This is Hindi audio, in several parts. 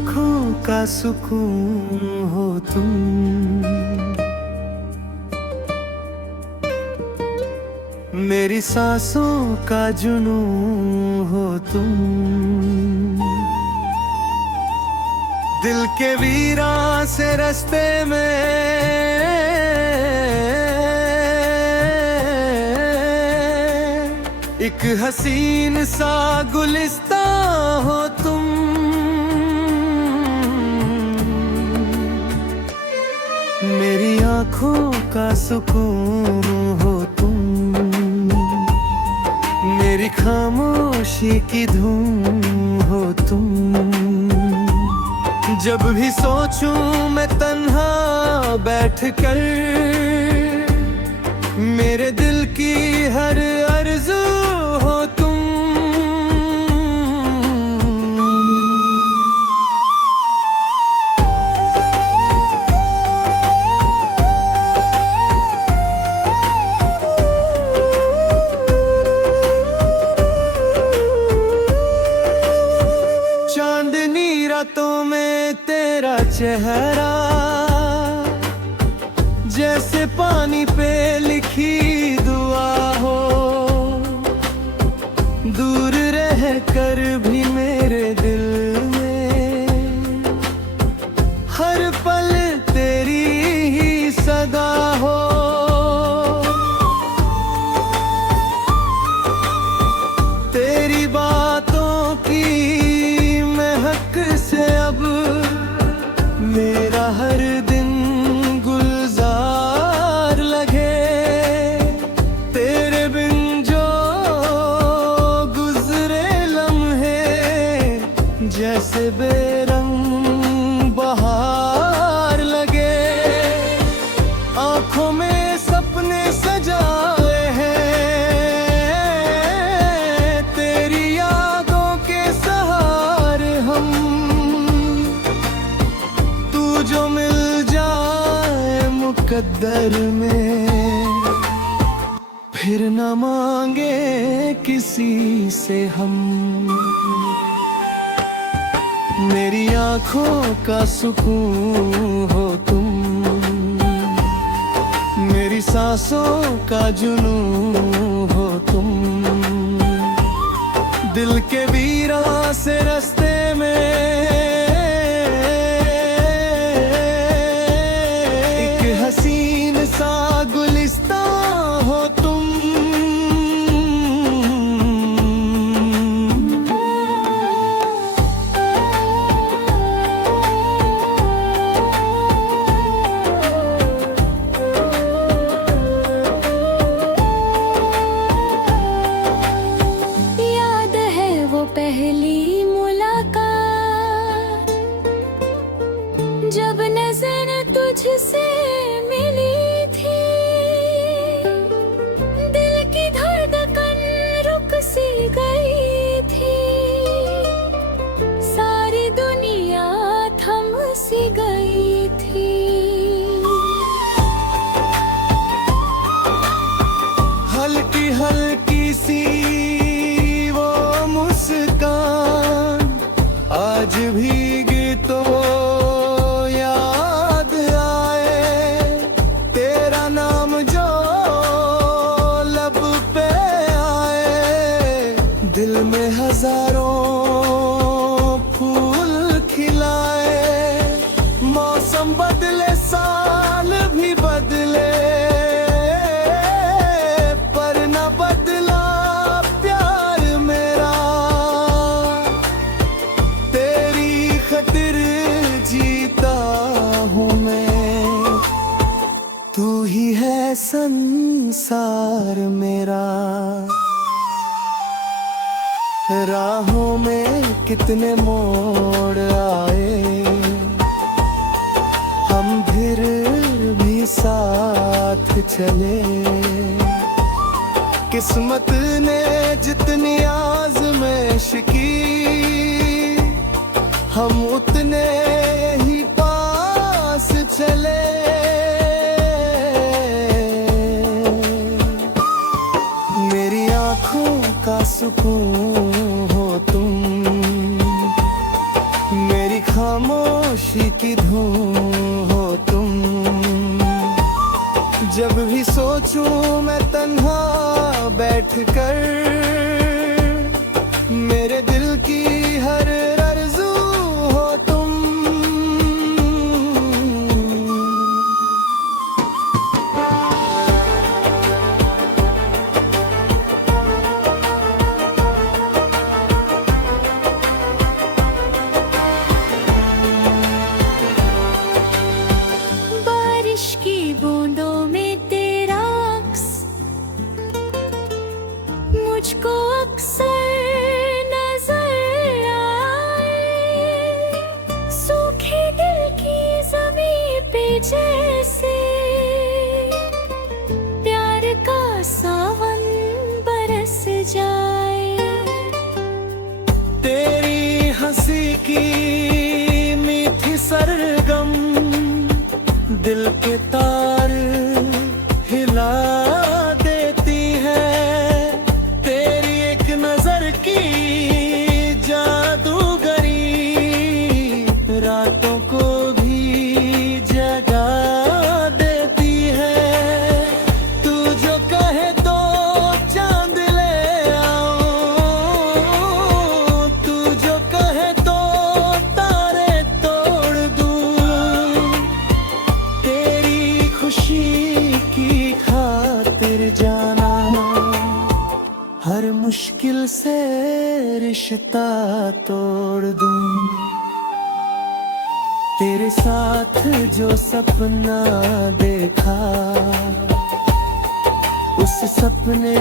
आँखों का सुकून हो तुम। मेरी सांसों का जुनून हो तुम। दिल के वीरान से रास्ते में एक हसीन सा गुलिस्तां हो तुम। मेरी आँखों का सुकून हो तुम। मेरी खामोशी की धूम हो तुम। जब भी सोचूं मैं तन्हा बैठकर, मेरे दिल की हर आरज़ू हो तुम। चांदनी रातों में तेरा चेहरा जैसे पानी पे लिखी दुआ हो। दूर रह कर भी मेरे दिल में हर पल तेरी ही सदा हो। तेरी बातों की महक से अब मेरा हर दिन गुलजार लगे। तेरे बिन जो गुजरे लम्हे जैसे बेरंग बहार लगे। आँखों में सपने सजाए हैं तेरी यादों के सहारे हम। तू जो मिल जाए मुकद्दर में, फिर न मांगे किसी से हम। मेरी आँखों का सुकून हो तुम। मेरी सांसों का जुनून हो तुम। दिल के वीरान से रास्ते में एक हसीन सा गुलिस्तां हो तुम। याद है वो पहली मुलाकात, जब नजर तुझसे मिली थी। दिल की धड़कन रुक सी गई थी। सारी दुनिया थम सी गई थी। हल्की हल्की सी वो मुस्कान आज भीगी तो याद आए। तेरा नाम जो लब पे आए, दिल में हजारों फूल खिलाए। मौसम बदले साल भी बदले, पर न बदला प्यार मेरा। तेरी खातिर जीता हूँ मैं, तू ही है संसार मेरा। राहों में कितने मोड़ आए, हम फिर भी साथ चले। किस्मत ने जितनी आज़माइश की, हम उतने ही पास चले। मेरी आँखों का सुकून हो तुम। मेरी खाम जब भी सोचूं मैं तन्हा बैठकर, मेरे दिल की हर आरज़ू हो तुम। बारिश की बूंदों में तेरा अक्स मुझको अक्सर नजर आए। सूखे दिल की ज़मीं पे जैसे प्यार का सावन बरस जाए। तेरी हंसी की मीठी सरगम दिल के तार हिला देती है। तेरी एक नजर की जादूगरी रातों को भी जगा देती है। तू जो कहे तो चांद ले आओ, तू जो कहे तो तारे तोड़ दूं। तेरी खुशी की खातिर जाना हर मुश्किल से रिश्ता तोड़ दूं। तेरे साथ जो सपना देखा, उस सपने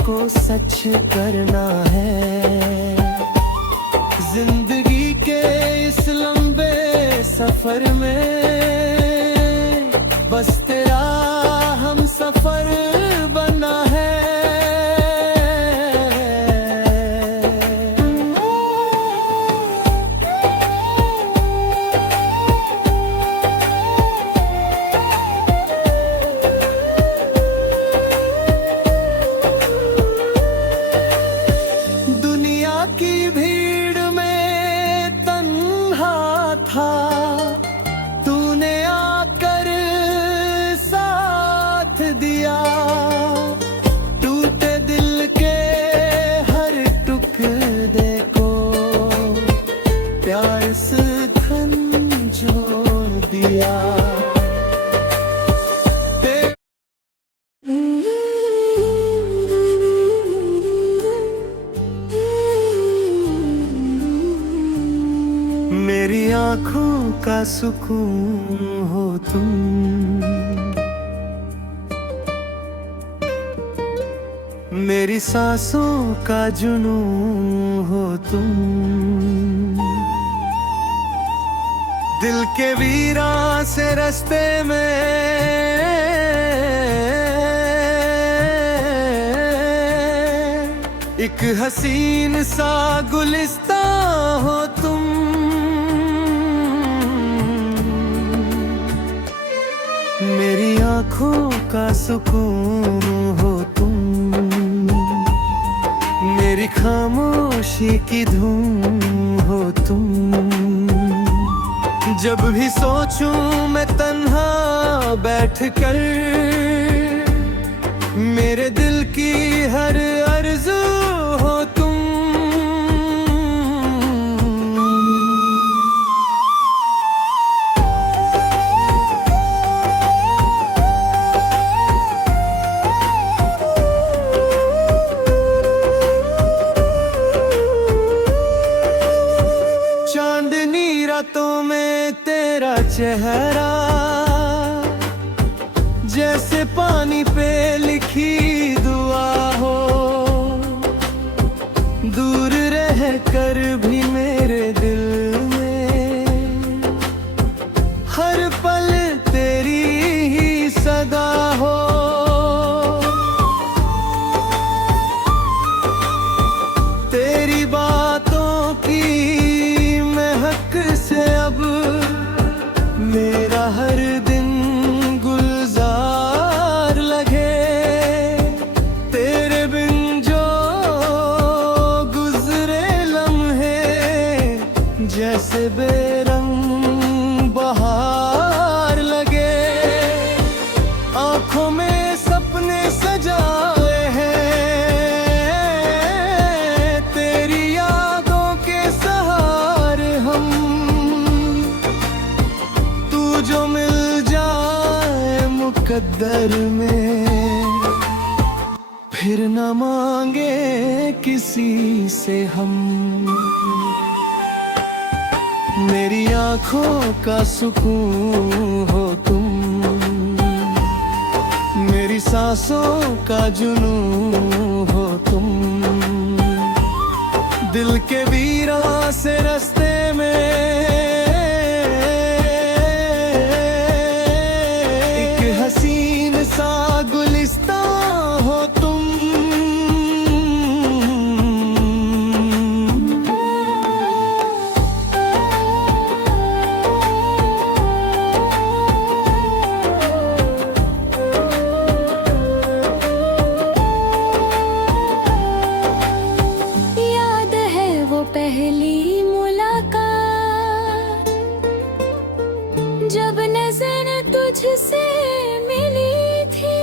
को सच करना है। जिंदगी के इस लंबे सफर में बस तेरा हम सफर बना है। दुनिया की भीड़ में तन्हा था, तूने आकर साथ दिया। टूटे दिल के हर टुकड़े को प्यार से जोड़ दिया। मेरी आँखों का सुकून हो तुम, मेरी सांसों का जुनून हो तुम। दिल के वीरान से रास्ते में एक हसीन सा गुलिस्ता हो तुम। मेरी आँखों का सुकून हो तुम, मेरी खामोशी की धूम हो तुम। जब भी सोचूं मैं तन्हा बैठकर, मेरे दिल की हर आरज़ू हो तुम। चांदनी रातों में तेरा चेहरा जैसे पानी पे लिखी दुआ हो। दूर रह कर भी मेरे दिल में हर पल तेरी ही सदा हो। तेरी बातों की महक से अब मेरा हर दिन गुलजार लगे। आंखों में सपने सजाए हैं, तेरी यादों के सहारे हम। तू जो मिल जाए मुकद्दर में, फिर न मांगे किसी से हम। मेरी आंखों का सुकून हो तुम, मेरी सांसों का जुनून हो तुम। दिल के वीरां से रास्ते में एक हसीन सा गुलिस्तां हो तुम। पहली मुलाकात, जब नजर तुझसे मिली थी,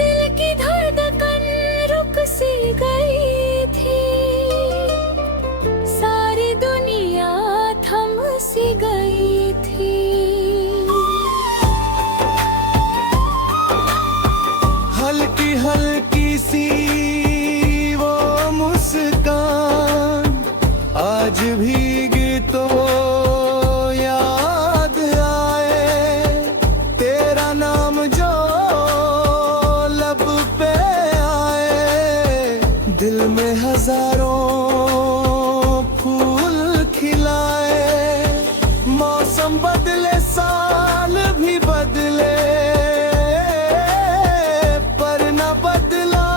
दिल की धड़कन रुक सी गई थी, सारी दुनिया थम सी गई थी। हल्की हल्की सी आज भीगी तो याद आए, तेरा नाम जो लब पे आए। दिल में हजारों फूल खिलाए, मौसम बदले साल भी बदले, पर न बदला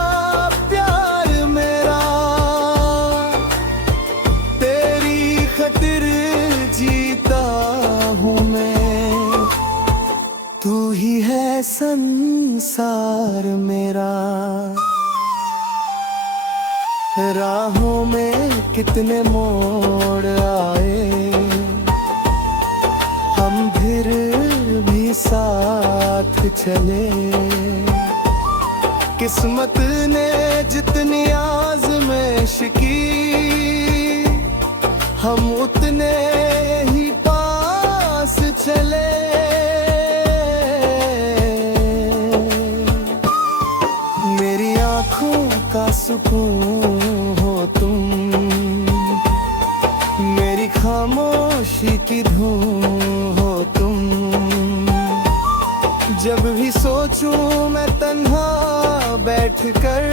प्यार मेरा। खातिर जीता हूँ मैं, तू ही है संसार मेरा। राहों में कितने मोड़ आए, हम फिर भी साथ चले। किस्मत ने जितनी आज़माइश की, हम उतने ही पास चले। मेरी आंखों का सुकून हो तुम, मेरी खामोशी की धूम हो तुम। जब भी सोचूं मैं तन्हा बैठकर,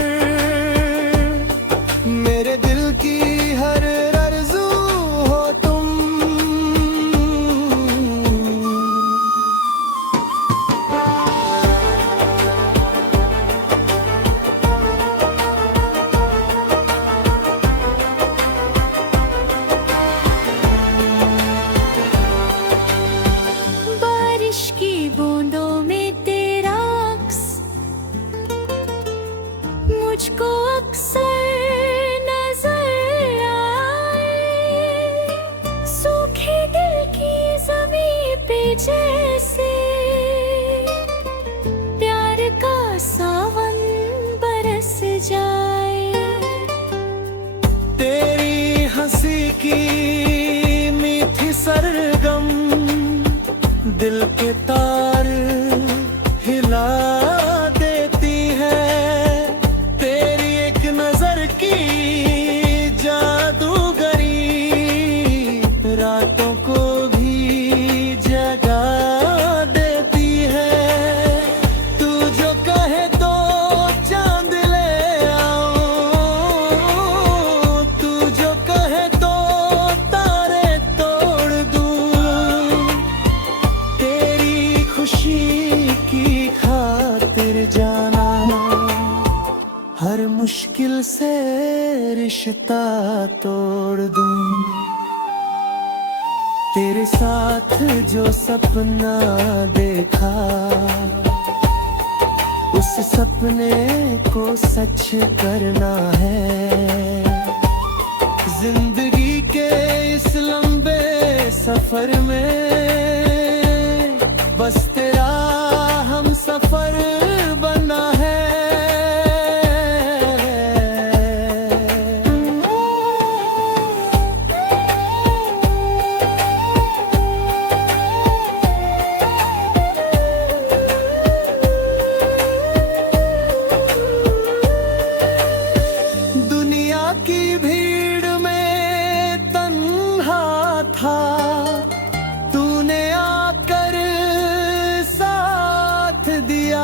मेरे दिल की हर मुझको अक्सर नजर आए, सूखे दिल की ज़मीं पे जैसे प्यार का सावन बरस जाए। तेरी हंसी की मीठी सरगम दिल के तार हिला देती है। तेरी एक नजर की जादूगरी रातों को भी जगा देती है। तू जो कहे तो चांद ले आऊं, तू जो कहे तो तारे तोड़ दूं। तेरी खुशी की खातिर जाना हर मुश्किल से रिश्ता तोड़ दूं। तेरे साथ जो सपना देखा उस सपने को सच करना है। जिंदगी के इस लंबे सफर में बस तेरा सफर बना है। दुनिया की भीड़ में तन्हा था, तूने आकर साथ दिया।